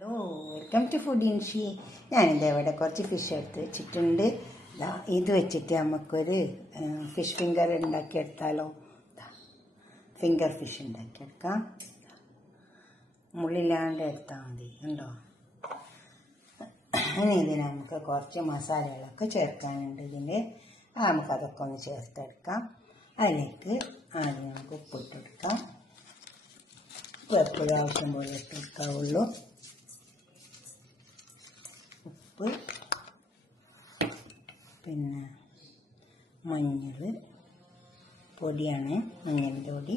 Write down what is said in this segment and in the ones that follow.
Hello, welcome to food ഇൻഷി. ഞാനിത് ഇവിടെ കുറച്ച് ഫിഷ് എടുത്ത് വെച്ചിട്ടുണ്ട്. ഇത് വെച്ചിട്ട് നമുക്കൊരു ഫിഷ് ഫിംഗർ ഉണ്ടാക്കിയെടുത്താലോ? ഫിംഗർ ഫിഷ് ഉണ്ടാക്കിയെടുക്കാം. മുള്ളില്ലാണ്ട് എടുത്താൽ മതി. ഉണ്ടോ? ഇനി ഇതിന് നമുക്ക് കുറച്ച് മസാലകളൊക്കെ ചേർക്കാനുണ്ട്. ഇതിൻ്റെ നമുക്കതൊക്കെ ഒന്ന് ചേർത്തെടുക്കാം. അതിലേക്ക് ആദ്യം നമുക്ക് ഉപ്പിട്ടെടുക്കാം. എപ്പോഴും ആവശ്യം പോലെ ഇട്ടെടുക്കാവുള്ളൂ. ഉപ്പ്, പിന്നെ മഞ്ഞൾ പൊടിയാണ്, മഞ്ഞളിൻ്റെ പൊടി,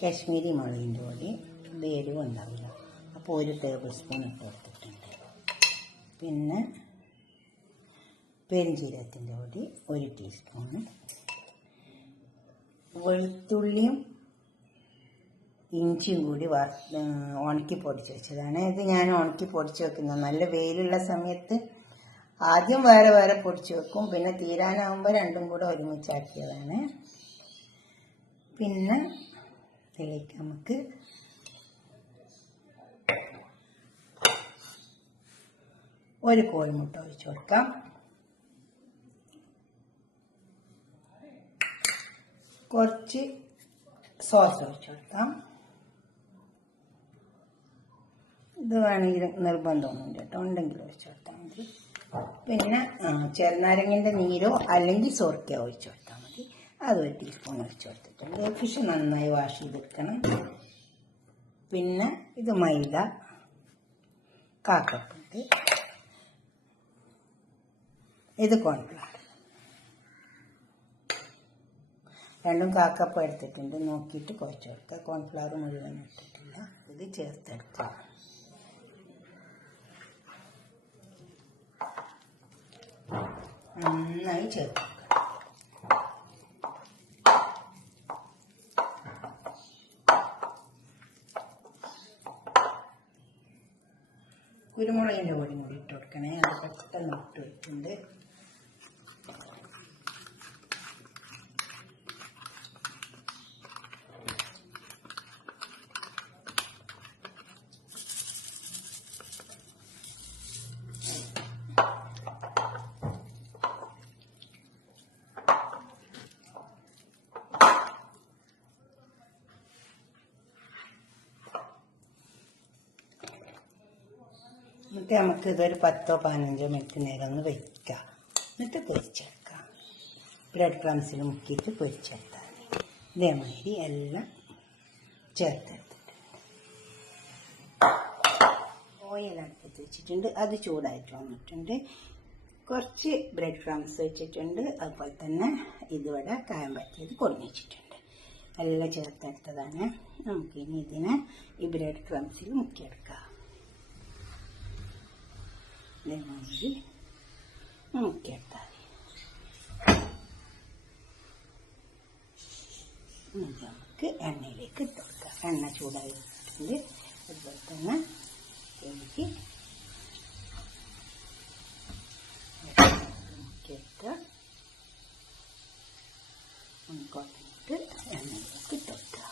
കാശ്മീരി മുളകിൻ്റെ പൊടി. ഇത് എരിവ് ഉണ്ടാവില്ല, അപ്പോൾ 1 ടേബിൾ സ്പൂൺ ഇട്ട് കൊടുത്തിട്ടുണ്ട്. പിന്നെ പെരുംജീരകത്തിൻ്റെ പൊടി 1 ടീസ്പൂണ്. വെളുത്തുള്ളിയും ഇഞ്ചിയും കൂടി ഉണക്കി പൊടിച്ച് വെച്ചതാണ്. ഇത് ഞാൻ ഉണക്കി പൊടിച്ച് വെക്കുന്നത് നല്ല വെയിലുള്ള സമയത്ത് ആദ്യം വേറെ വേറെ പൊടിച്ച് വെക്കും, പിന്നെ തീരാനാകുമ്പോൾ രണ്ടും കൂടെ ഒരുമിച്ചാക്കിയതാണ്. പിന്നെ ഇതിലേക്ക് നമുക്ക് ഒരു കോഴിമുട്ട ഒഴിച്ച് കൊടുക്കാം. കുറച്ച് സോസ് ഒഴിച്ച് കൊടുക്കാം. ഇത് വേണമെങ്കിൽ നിർബന്ധമൊന്നുമില്ല കേട്ടോ, ഉണ്ടെങ്കിൽ ഒഴിച്ച് കൊടുത്താൽ മതി. പിന്നെ ചെറുനാരങ്ങൻ്റെ നീരോ അല്ലെങ്കിൽ സോർക്കയോ ഒഴിച്ച് കൊടുത്താൽ മതി. അത് 1 ടീസ്പൂൺ ഒഴിച്ച് കൊടുത്തിട്ടുണ്ട്. ഫിഷ് നന്നായി വാഷ് ചെയ്തെടുക്കണം. പിന്നെ ഇത് മൈദ, കാക്കപ്പുണ്ട്, ഇത് കോൺഫ്ലവർ. രണ്ടും കാക്കപ്പം എടുത്തിട്ടുണ്ട്. നോക്കിയിട്ട് കുഴച്ച് കൊടുക്കുക. കോൺഫ്ലവർ മുഴുവൻ എടുത്തിട്ടില്ല. ഇത് ചേർത്തെടുക്കുക. നന്നായി ചേർക്കുക. കുരുമുളകിൻ്റെ പൊടി കൂടി ഇട്ട് കൊടുക്കണേ. അത് പെട്ടെന്ന് ഇട്ട് വെച്ചിട്ടുണ്ട്. എന്നിട്ട് നമുക്ക് ഇതൊരു 10-15 മിനിറ്റ് നേരം ഒന്ന് വയ്ക്കാം. എന്നിട്ട് പൊരിച്ചെടുക്കാം. ബ്രെഡ് ക്രംസിൽ മുക്കിയിട്ട് പൊരിച്ചെടുത്താൽ മതി. ഇതേമാതിരി എല്ലാം ചേർത്തെടുത്തിട്ടുണ്ട്. ഓയിൽ അടുപ്പത്ത് വെച്ചിട്ടുണ്ട്. അത് ചൂടായിട്ട് വന്നിട്ടുണ്ട്. കുറച്ച് ബ്രെഡ് ക്രംസ് വെച്ചിട്ടുണ്ട്. അതുപോലെ തന്നെ ഇതിവിടെ കായം പറ്റിയത് പൊടിഞ്ഞ് വെച്ചിട്ടുണ്ട്. എല്ലാം ചേർത്തെടുത്തതാണ്. നമുക്കിനി ഇതിനെ ഈ ബ്രെഡ് ക്രംസിൽ മുക്കിയെടുക്കാം. ഇതേമാതിരി മുക്കിയെടുത്താൽ നമുക്ക് എണ്ണയിലേക്ക് ഇട്ട് കൊടുക്കാം. എണ്ണ ചൂടായി വെച്ചിട്ടുണ്ട്. അതുപോലെ തന്നെ എനിക്ക് മുക്കിയെടുക്കുക. കൊണ്ടിട്ട് എണ്ണയിലേക്ക് ഇട്ട് കൊടുക്കുക.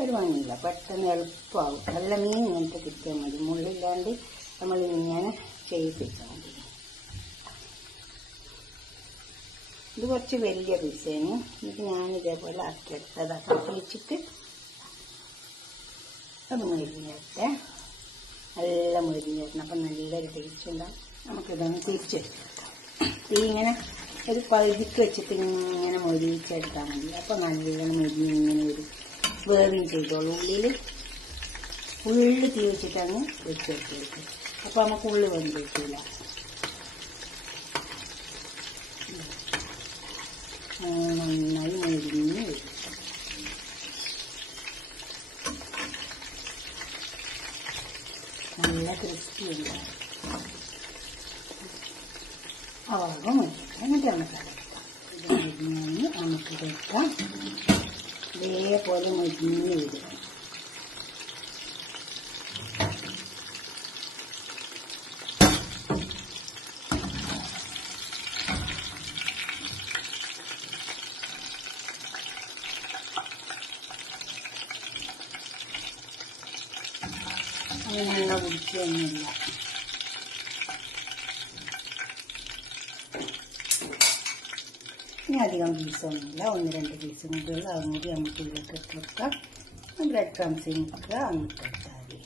ഒരു ഭംഗിയില്ല, പെട്ടെന്ന് എളുപ്പമാവും. നല്ല മീൻ ഇങ്ങനത്തെ കിട്ടിയാൽ മതി. മുള്ളില്ലാണ്ട് നമ്മൾ ഇങ്ങനെ ചെയ്യിപ്പിച്ചാൽ മതി. ഇത് കുറച്ച് വലിയ പീസേന്. എന്നിട്ട് ഞാനിതേപോലെ ആക്കിയെടുത്തതാക്കാം. പൊളിച്ചിട്ട് അത് മുരിഞ്ഞിട്ട് നല്ല മുരിഞ്ഞിരണം. അപ്പം നല്ലൊരു ടേസ്റ്റ് ഉണ്ടാവും. നമുക്കിതൊന്ന് തിരിച്ചെടുക്കാം. ഇങ്ങനെ ഒരു പകുതിക്ക് വെച്ചിട്ട് ഇങ്ങനെ മൊരിച്ചെടുത്താൽ മതി. അപ്പോൾ നല്ലോണം മുരിഞ്ഞ് ഇങ്ങനെ വരും. വേവിങ് ചെയ്തോളൂ. ഉള്ളിൽ തീ വെച്ചിട്ടങ്ങ് വെച്ചെടുക്കും. അപ്പോൾ നമുക്ക് ഉള്ളി വെന്ത് കിട്ടില്ല. നന്നായി മുരിഞ്ഞ് വരും. നല്ല ക്രിസ്പി ഉണ്ടാവും. ആവാം മതി. എന്നിട്ട് നമുക്ക് അടയ്ക്കാം. ഇത് മുരിഞ്ഞ് നമുക്ക് വെക്കാം. ഇതേപോലെ മുരിഞ്ഞ് വരും. അങ്ങനെ എണ്ണ കുടിക്കുകയൊന്നുമില്ല. ഇനി അധികം പീസൊന്നുമില്ല, 1-2 പീസ് മുതൽ അതും കൂടി നമുക്ക് ഇതിലേക്ക് ഇട്ട് വെക്കാം. ബ്രെഡ് ക്രംസ് നിൽക്കുക, അങ്ങോട്ട് വെച്ചാൽ മതി.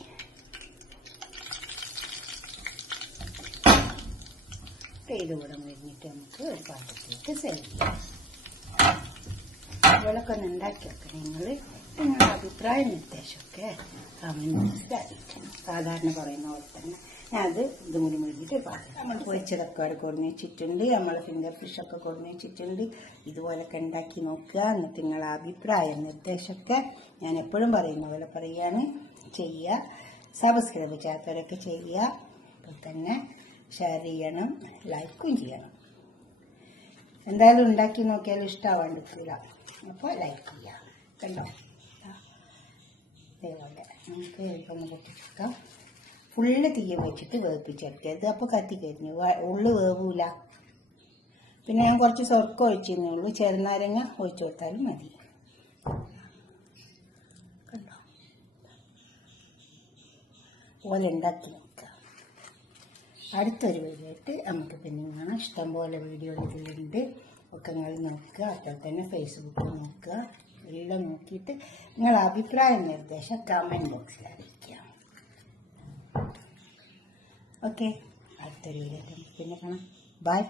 ഇതുകൂടെ കഴിഞ്ഞിട്ട് നമുക്ക് ഒരു പാത്രത്തിലേക്ക് സെർവ് ചെയ്യാം. ഇതുപോലൊക്കെ ഒന്ന് ഉണ്ടാക്കി വെക്കണം. നിങ്ങളുടെ അഭിപ്രായ നിർദ്ദേശമൊക്കെ കമന്റ് ബോക്സിൽ അറിയിക്കണം. സാധാരണ പറയുന്ന പോലെ തന്നെ ഞാൻ ഇതും കൂടി മേടിച്ചിട്ട് പാത്രം നമ്മൾ പൊരിച്ചതൊക്കെ അവിടെ കൊടുന്ന് വെച്ചിട്ടുണ്ട്. നമ്മൾ ഫിംഗർ ഫിഷൊക്കെ കൊടുന്ന് വെച്ചിട്ടുണ്ട്. ഇതുപോലൊക്കെ ഉണ്ടാക്കി നോക്കുക. എന്നിട്ട് നിങ്ങളുടെ അഭിപ്രായ നിർദ്ദേശമൊക്കെ ഞാൻ എപ്പോഴും പറയുന്ന പോലെ പറയുകയാണ്, ചെയ്യുക. സബ്സ്ക്രൈബ് ചെയ്യാത്തവരൊക്കെ ചെയ്യുക. അപ്പോൾ തന്നെ ഷെയർ ചെയ്യണം, ലൈക്കും ചെയ്യണം. എന്തായാലും ഉണ്ടാക്കി നോക്കിയാലും ഇഷ്ടമാവാണ്ടിരിക്കില്ല. അപ്പോൾ ലൈക്ക് ചെയ്യാം. കണ്ടോ, ഇതേപോലെ നമുക്ക് ഒന്ന് പൊട്ടിച്ചെടുക്കാം. ഫുള്ള് തീയ വെച്ചിട്ട് വേപ്പിച്ചെടുക്കരുത്, അപ്പോൾ കത്തിക്കരിഞ്ഞു ഉള്ളു വേവൂല. പിന്നെ ഞാൻ കുറച്ച് സ്വർക്കം ഒഴിച്ചിരുന്നേ ഉള്ളൂ, ചെറുനാരങ്ങ ഒഴിച്ചു കൊടുത്താലും മതി. കണ്ടോ, പോലെ ഉണ്ടാക്കി നോക്കുക. അടുത്തൊരു വീഡിയോ ആയിട്ട് നമുക്ക് പിന്നെ കാണാം. ഇഷ്ടംപോലെ വീഡിയോ ഇതിലുണ്ട്, ഒക്കെ നിങ്ങൾ നോക്കുക. അതുപോലെ തന്നെ ഫേസ്ബുക്കിൽ നോക്കുക. എല്ലാം നോക്കിയിട്ട് നിങ്ങളുടെ അഭിപ്രായ നിർദ്ദേശം കമൻറ്റ് ബോക്സിൽ അറിയിക്കുക. ഓക്കെ, അടുത്തൊരു വീഡിയോ പിന്നെ കാണാം. ബൈ.